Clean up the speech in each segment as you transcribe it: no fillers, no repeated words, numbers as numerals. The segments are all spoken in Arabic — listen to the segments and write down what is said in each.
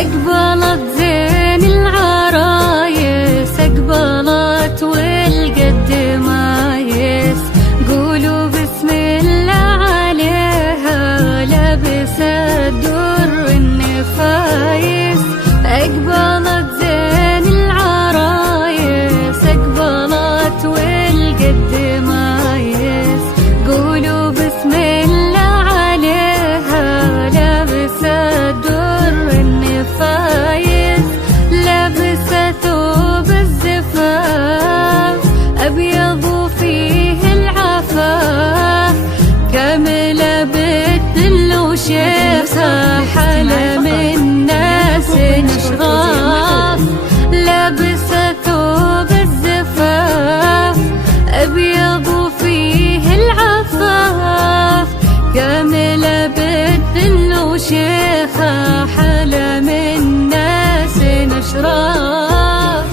أقبلت زين العرايس، أقبلت والقد مايس، قولوا بسم الله عليها، لابسة در النفايس. أقبلت زين العرايس، أقبلت والقد مايس، قولوا بسم الله عليها، لابسة در النفايس، لابسة ثوب الزفاف، أبيض فيه العفاف، كاملة بالدل وشيخة، حلا من ناس نشغاف، لابسة ثوب الزفاف، أبيض فيه العفاف، كاملة بالدل وشيخة، حلا من ناس نشراف.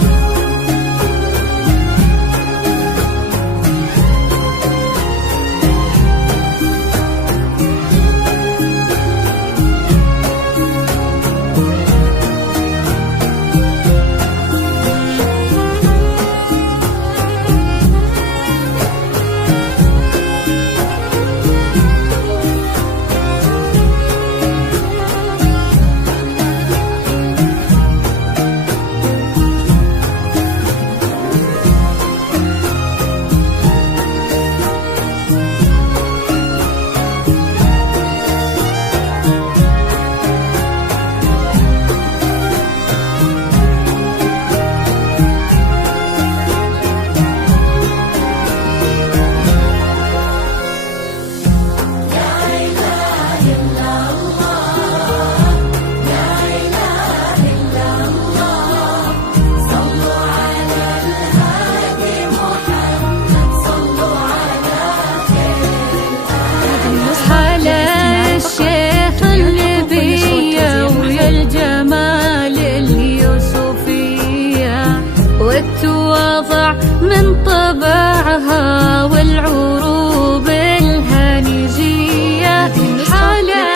والتواضع من طبعها، والعروب الهنيجية، حلا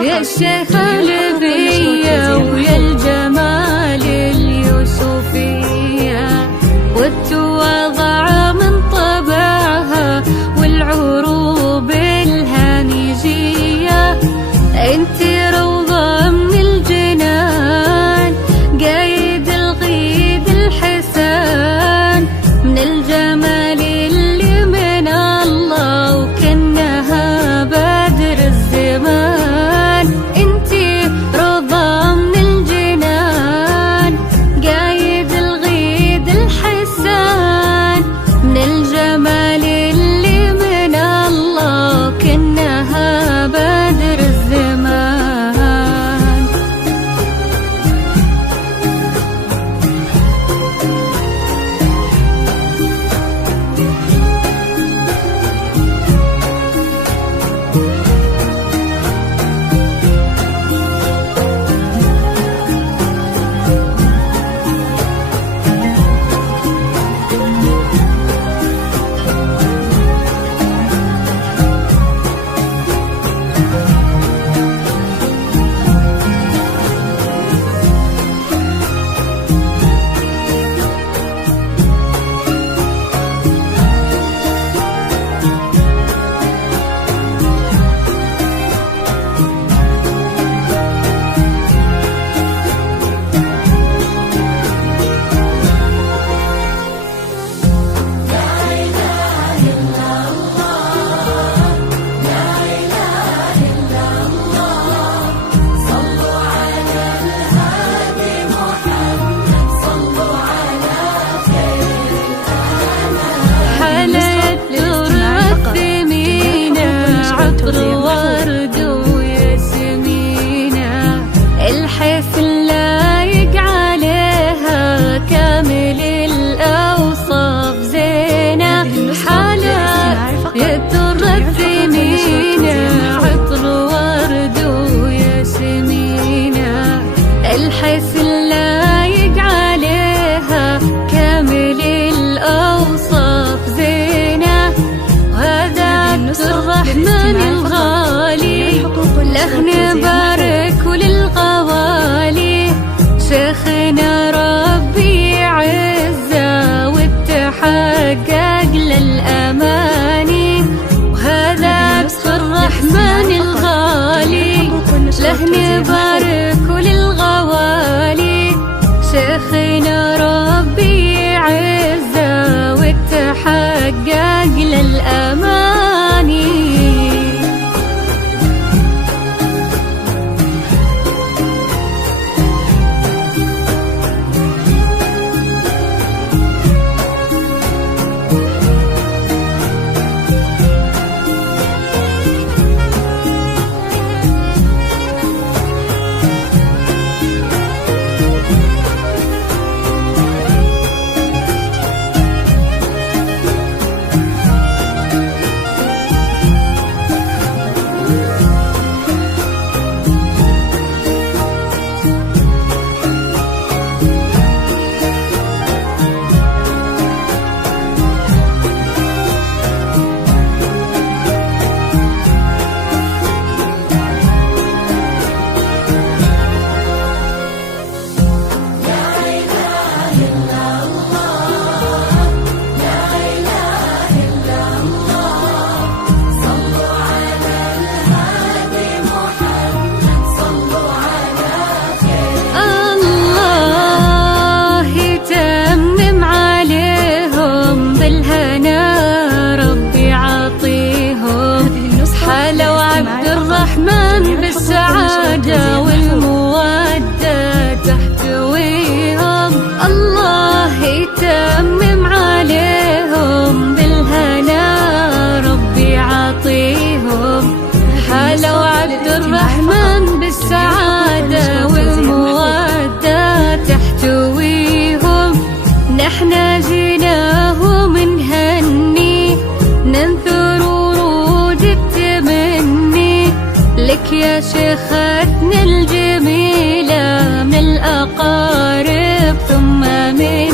يا الشيخة لبية، ويا الجمال اليوسفية، والتواضع من طبعها، والعروب الهنيجية، انت روضة من الجنان، قايد الغيد الحسان، من الجمال اللي من الله، وكأنها بدر الزمان، انت الرحمن الغالي له نبارك وللغوالي شيخنا ربي عزه وتحقق للأماني وهذا بسر الرحمن الغالي له نبارك وللغوالي شيخنا ربي عزه وتحقق للأماني الرحمن بالسعادة والمودة تحتويهم الله يتمم عليهم بالهنا ربي عطيهم حالة وعبد الرحمن بالسعادة والمودة تحتويهم نحن جيناهم نهني ننثر ورود التمني لك يا شيختنا الجميلة من الأقارب ثم من